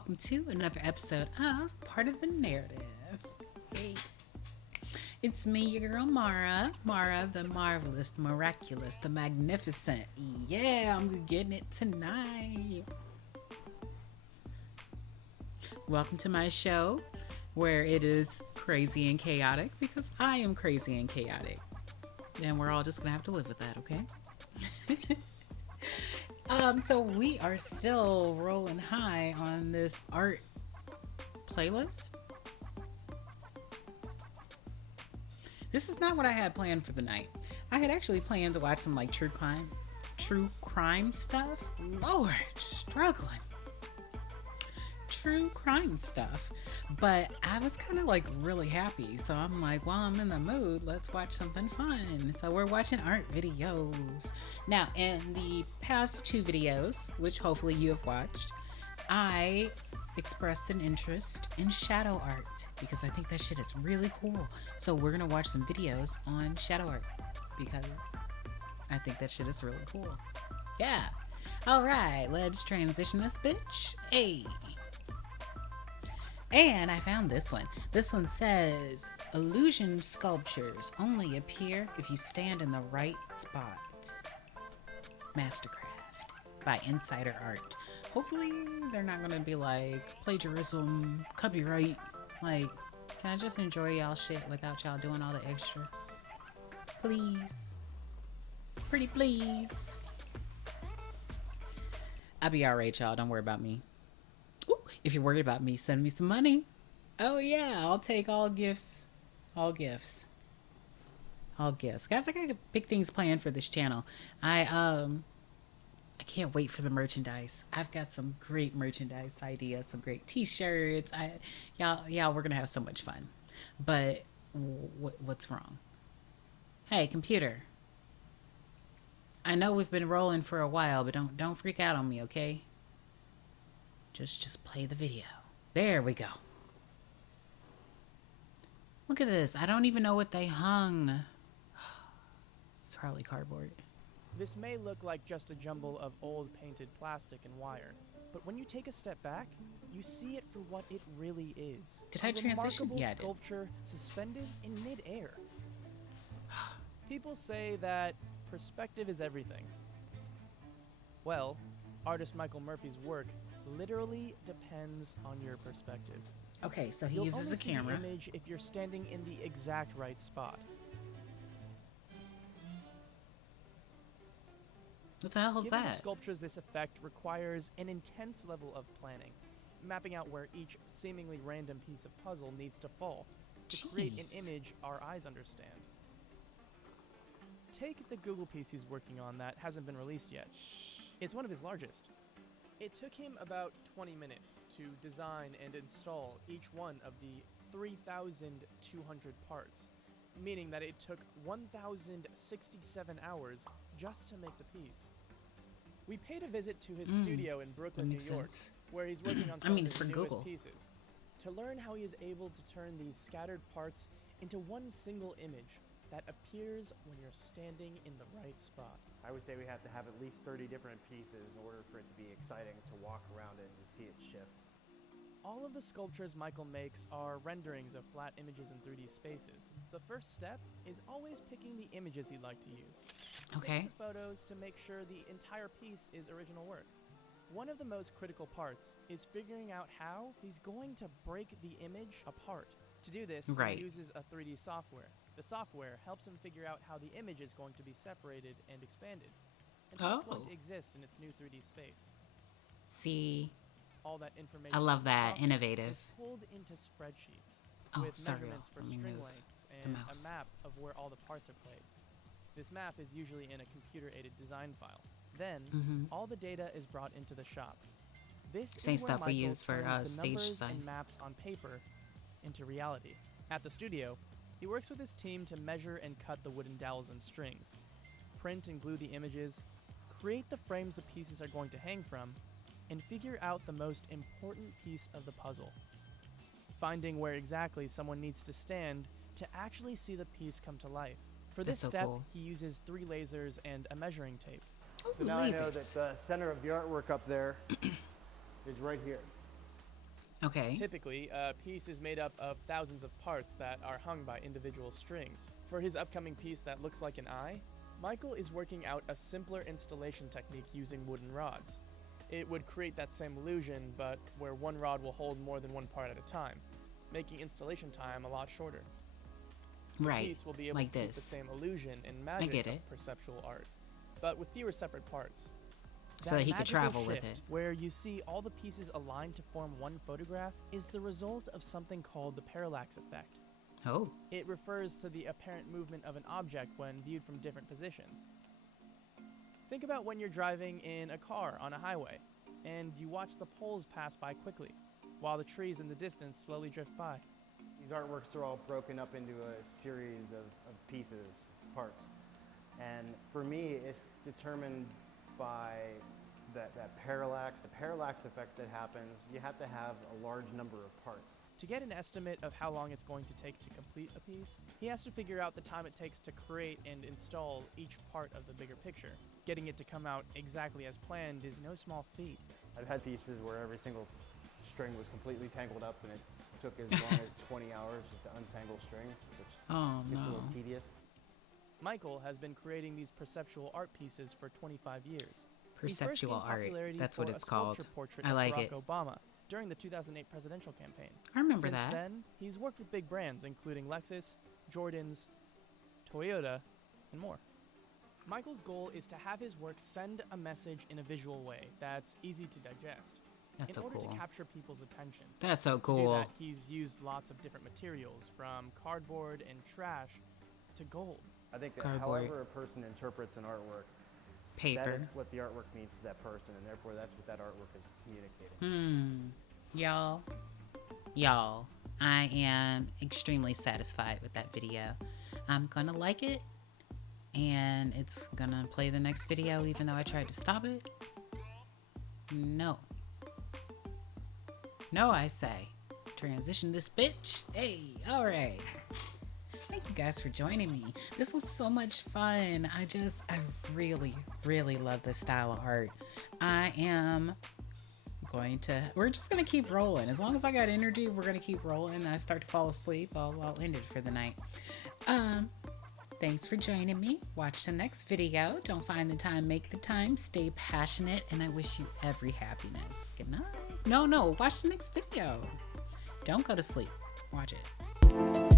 welcome to another episode of Part of the Narrative. Hey, it's me, your girl Mara. Mara, the marvelous, the miraculous, the magnificent. Yeah, I'm getting it tonight. Welcome to my show where it is crazy and chaotic because I am crazy and chaotic. And we're all just going to have to live with that, okay? So we are still rolling high on this art playlist. This is not what I had planned for the night. I had actually planned to watch some like true crime stuff. Lord, struggling. True crime stuff. But I was kind of like really happy. So I'm like, while I'm in the mood, let's watch something fun. So we're watching art videos. Now, in the past two videos, which hopefully you have watched, I expressed an interest in shadow art because I think that shit is really cool. So we're going to watch some videos on shadow art because I think that shit is really cool. Yeah. All right, let's transition this bitch. Hey. And I found this one. This one says, illusion sculptures only appear if you stand in the right spot. Mastercraft by Insider Art. Hopefully they're not going to be like plagiarism, copyright. Like, can I just enjoy y'all shit without y'all doing all the extra? Please. Pretty please. I'll be alright, y'all. Don't worry about me. If you're worried about me, send me some money. Oh yeah, I'll take all gifts. All gifts. All gifts. Guys, I got big things planned for this channel. I can't wait for the merchandise. I've got some great merchandise ideas, some great t-shirts. Y'all, we're gonna have so much fun. But what's wrong? Hey, computer. I know we've been rolling for a while, but don't freak out on me, okay? Just play the video. There we go. Look at this. I don't even know what they hung. It's Harley cardboard. This may look like just a jumble of old painted plastic and wire, but when you take a step back, you see it for what it really is. Did I transition? Remarkable Yeah, I did. Sculpture suspended in midair. People say that perspective is everything. Well, artist Michael Murphy's work literally depends on your perspective. Okay, so he You'll uses only a see camera. the image if you're standing in the exact right spot. What the hell is Giving the that? sculptures this effect requires an intense level of planning, mapping out where each seemingly random piece of puzzle needs to fall to create an Jeez. image our eyes understand. Take the Google piece he's working on that hasn't been released yet. It's one of his largest. It took him about 20 minutes to design and install each one of the 3,200 parts, meaning that it took 1,067 hours just to make the piece. We paid a visit to his studio in Brooklyn, New York, where he's working on some of it's his for newest Google. pieces, to learn how he is able to turn these scattered parts into one single image that appears when you're standing in the right spot. I would say we have to have at least 30 different pieces in order for it to be exciting to walk around it and see it shift. All of the sculptures Michael makes are renderings of flat images in 3D spaces. The first step is always picking the images he'd like to use. Okay. He takes the photos to make sure the entire piece is original work. One of the most critical parts is figuring out how he's going to break the image apart. To do this, Right. he uses a 3D software. The software helps him figure out how the image is going to be separated and expanded, and how it's going to exist in its new 3D space. See, All that information I love from the that. software Innovative. is pulled into spreadsheets Oh, with sorry, measurements for let me string move lengths the and mouse. a map of where all the parts are placed. This map is usually in a computer-aided design file. Then, all the data is brought into the shop. This Same is where stuff we Michael use for, turns the stage numbers design. and maps on paper into reality. At the studio, he works with his team to measure and cut the wooden dowels and strings, print and glue the images, create the frames the pieces are going to hang from, and figure out the most important piece of the puzzle. Finding where exactly someone needs to stand to actually see the piece come to life. For this That's so step, cool. he uses 3 lasers and a measuring tape. So now I know that lasers. the center of the artwork up there is right here. Okay. Typically, a piece is made up of thousands of parts that are hung by individual strings. For his upcoming piece that looks like an eye, Michael is working out a simpler installation technique using wooden rods. It would create that same illusion, but where one rod will hold more than one part at a time, making installation time a lot shorter. The Right. piece will be able Like to keep this. the same illusion and magic get of it. perceptual art, but with fewer separate parts. So that he could magical travel with shift, it. where you see all the pieces aligned to form one photograph, is the result of something called the parallax effect. Oh. It refers to the apparent movement of an object when viewed from different positions. Think about when you're driving in a car on a highway, and you watch the poles pass by quickly, while the trees in the distance slowly drift by. These artworks are all broken up into a series of pieces, parts. And for me, it's determined by that parallax, the parallax effect that happens. You have to have a large number of parts. To get an estimate of how long it's going to take to complete a piece, he has to figure out the time it takes to create and install each part of the bigger picture. Getting it to come out exactly as planned is no small feat. I've had pieces where every single string was completely tangled up, and it took as long as 20 hours just to untangle strings, which Oh gets a no. little tedious. Michael has been creating these perceptual art pieces for 25 years. He first Perceptual gained art. popularity That's for what a it's called. sculpture portrait I of like Barack it. Obama during the 2008 presidential campaign. I remember Since that. then, he's worked with big brands including Lexus, Jordans, Toyota, and more. Michael's goal is to have his work send a message in a visual way that's easy to digest. That's in so order cool. to capture people's attention. That's so To do cool. that, he's used lots of different materials, from cardboard and trash to gold. I think that Cardboard. however a person interprets an artwork, that Paper. is what the artwork means to that person, and therefore that's what that artwork is communicating. Y'all, I am extremely satisfied with that video. I'm gonna like it, and it's gonna play the next video even though I tried to stop it. No, I say. Transition this bitch. Hey, all right. Thank you guys for joining me. This was so much fun. I really, really love this style of art. We're just going to keep rolling. As long as I got energy, we're going to keep rolling. And I start to fall asleep, I'll end it for the night. Thanks for joining me. Watch the next video. Don't find the time, make the time. Stay passionate, and I wish you every happiness. Good night. No, watch the next video. Don't go to sleep. Watch it.